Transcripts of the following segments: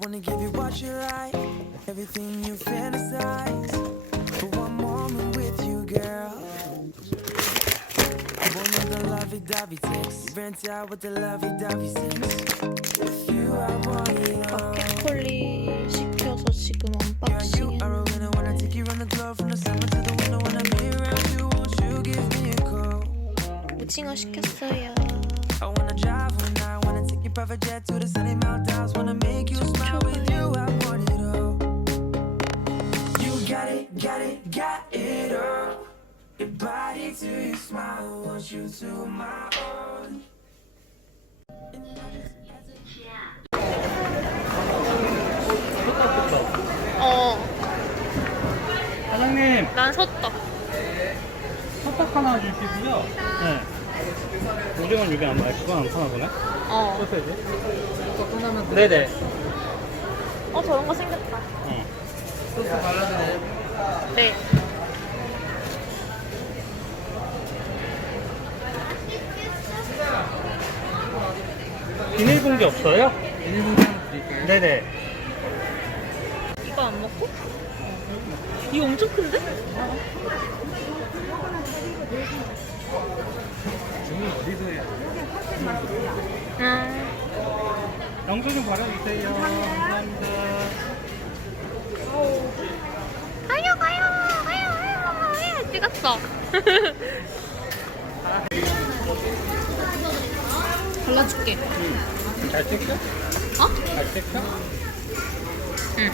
wanna give you what you like, everything you fantasize. For one moment with you, girl. I wanna the lovey-dovey sex, rent out with the lovey-dovey sex. With you, I want it all. 마켓컬리 시켜서 지금 Girl, you 언박싱 are a winner when I take you around the globe from the summer to the winter. When I'm here around you, won't you give me a call? 오징어 시켰어요. I wanna drive all night, wanna take your private jet to the sunny mountains, 어, 사장님 난 섰다. 컵밥 하나 주시고요. 네. 오징어 는 여기 안 말, 그건 안 파나 보네. 어, 소세지. 컵 하나만. 네네. 어 저런 거 생겼다. 응. 소스 발라드네. 네. 비닐봉지 없어요? 비닐봉지 하나 드릴게요. 네네. 이거 안 먹고? 이거 엄청 큰데? 주문 어디서 해요? 음, 영수 좀 바라주세요. 감사합니다. 가요 가요 가요 가요 가요 찍었어. 발라줄게. 잘 찍혀? 어? 잘 찍혀? 응.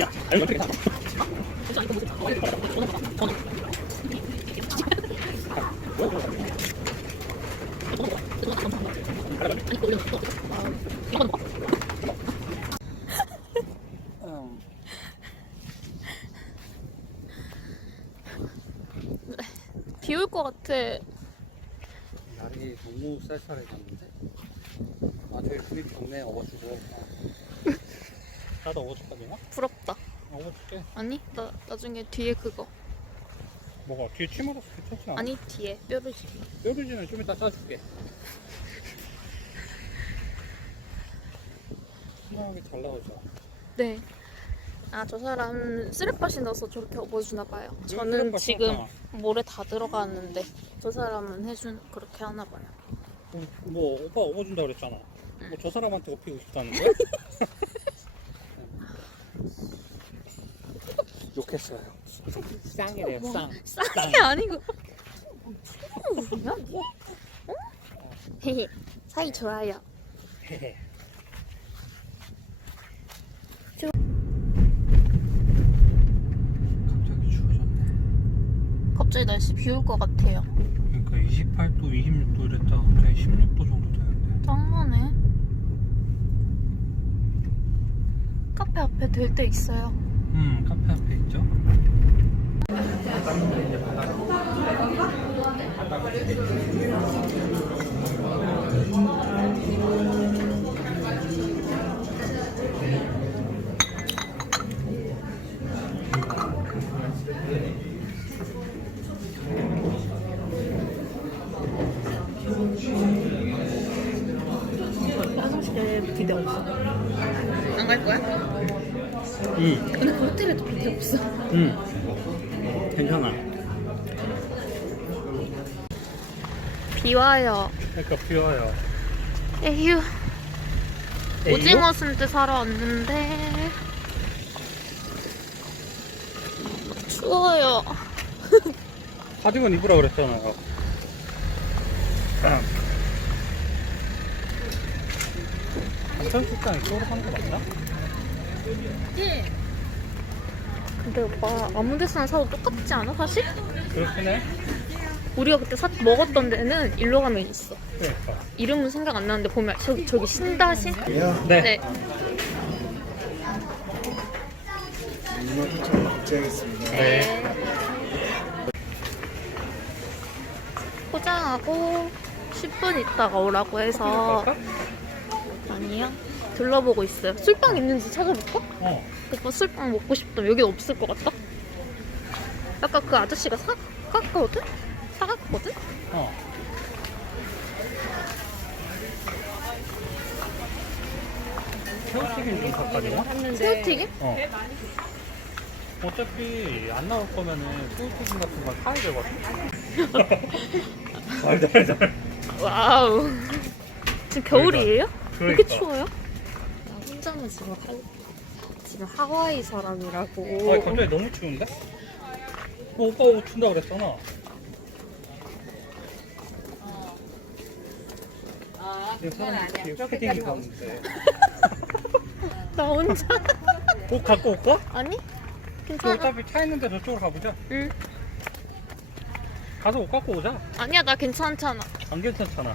야, 여기 어떻게 다 비올 것 같아. 날이 너무 쌀쌀해졌는데. 아, 저희 구입 동네 업어주고. 나도 되나? 부럽다. 어거줄게. 아니 나 나중에 뒤에 그거. 뭐가 뒤에 치마로 괜찮지 않아? 아니 뒤에 뼈르지. 뼈르지는 좀 이따 싸줄게. 희한하게 잘 나오죠. 네. 아 저 사람 쓰레빠시 넣어서 저렇게 업어주나 봐요. 저는 쓰레빠시 지금 넣었잖아. 모래 다 들어가는데 저 사람은 해준 그렇게 하나 봐요. 뭐, 뭐 오빠 업어준다 그랬잖아. 뭐 저 사람한테 업히고 싶다는 거야? 욕했어요. 쌍이래요, 쌍. 쌍이 아니고. 뭐야? 어? 헤헤. 사이 좋아요. 갑자기 추워졌네. 갑자기 날씨 비올 것 같아요. 그러니까 28도, 26도 이랬다. 갑자기 16도 정도 되는데. 짱나네. 카페 앞에 될 때 있어요. 음, 카페 앞에 있죠? 화장실에 비데 없어. 안 갈 거야? 응, 근데 그 호텔에도 비데 없어. 응. 괜찮아. 비 와요. 그러니까 비와요. 에휴. 에이요? 오징어 순대 사러 왔는데 추워요. 가디건 입으라 그랬잖아. 식당 이쪽으로 가는 거 맞나? 근데 오빠 아무 데서나 사도 똑같지 않아 사실? 그렇긴 해. 우리가 그때 사, 먹었던 데는 일로 가면 있어. 그러니까. 이름은 생각 안 나는데 보면 저기 저기 신다신? 네. 네. 네. 포장하고 10분 있다가 오라고 해서? 아니요. 둘러보고 있어요. 술빵 있는지 찾아볼까? 어. 오빠 술빵 먹고 싶다. 여긴 없을 것 같다. 아까 그 아저씨가 사 갔거든? 사갔거든? 어. 새우튀김 좀 바꿔줘. 새우튀김? 어. 어차피 안 나올 거면은 새우튀김 같은 걸 사야 되거든. 알다 알다. 와우. 지금 겨울이에요? 왜 이렇게 그러니까. 추워요? 나 혼자는 지금 하, 지금 하와이 사람이라고. 아 갑자기 너무 추운데? 어, 오빠 옷 춘다 그랬잖아. 내 사람이 패딩 입었는데. 나 혼자. 옷 갖고 올까? 아니? 저 괜찮아. 어차피 차 있는데 저쪽으로 가보자. 응. 가서 옷 갖고 오자. 아니야, 나 괜찮잖아. 안 괜찮잖아.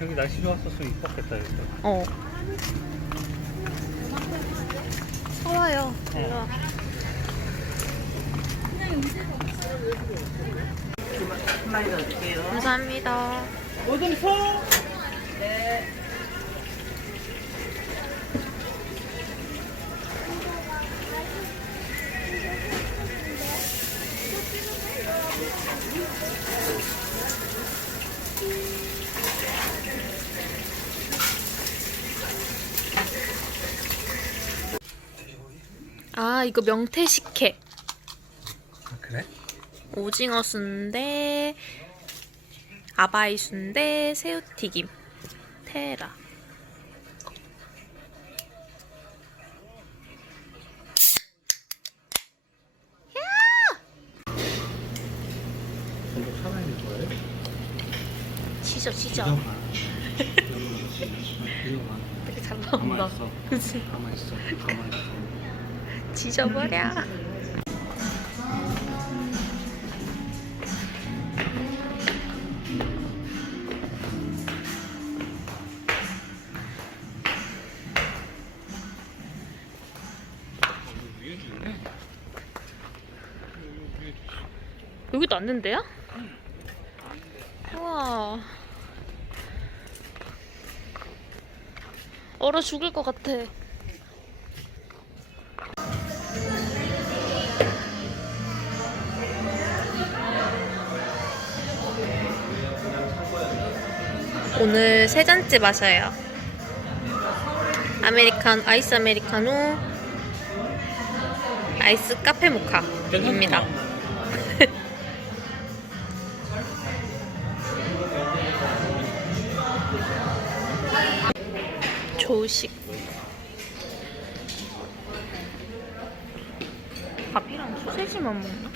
여기 날씨 좋았었으면 이뻤겠다 여기. 어. 사와요. 어. 일로 와. 감사합니다. 오줌 소. 아, 이거 명태 식혜. 아, 그래? 오징어 순대, 아바이 순대, 새우튀김, 테라. 치죠, 치죠. 되게 잘 나온다. 있어. 그치? 가만히 있어. 가만히 있어. 지져버려. 여기도 앉는데요? 우와. 얼어 죽을 것 같아. 오늘 세 잔째 마셔요. 아메리칸 아이스 아메리카노, 아이스 카페 모카입니다. 조식. 밥이랑 소세지만 먹나?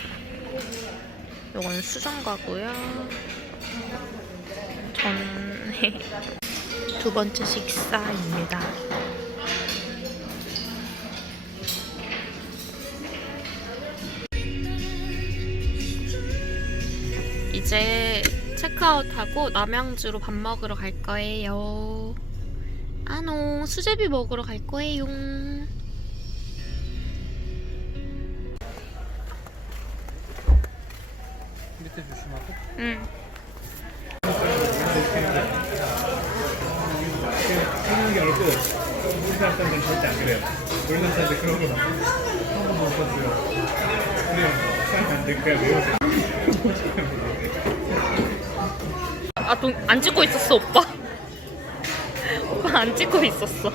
이건 수정과고요. 저는 두 번째 식사입니다. 이제 체크아웃하고 남양주로 밥 먹으러 갈 거예요. 아노 수제비 먹으러 갈 거예요. 밑에 조심하고. 응. 하는 게 어렵고 우리 나라 사람들은 절대 안 그래요. 우리 나라 사람들 그런 거 한번 못 봤어요. 그냥 잘안 될 거야 외우세요. 아, 동, 안 찍고 있었어, 오빠. 오빠 안 찍고 있었어.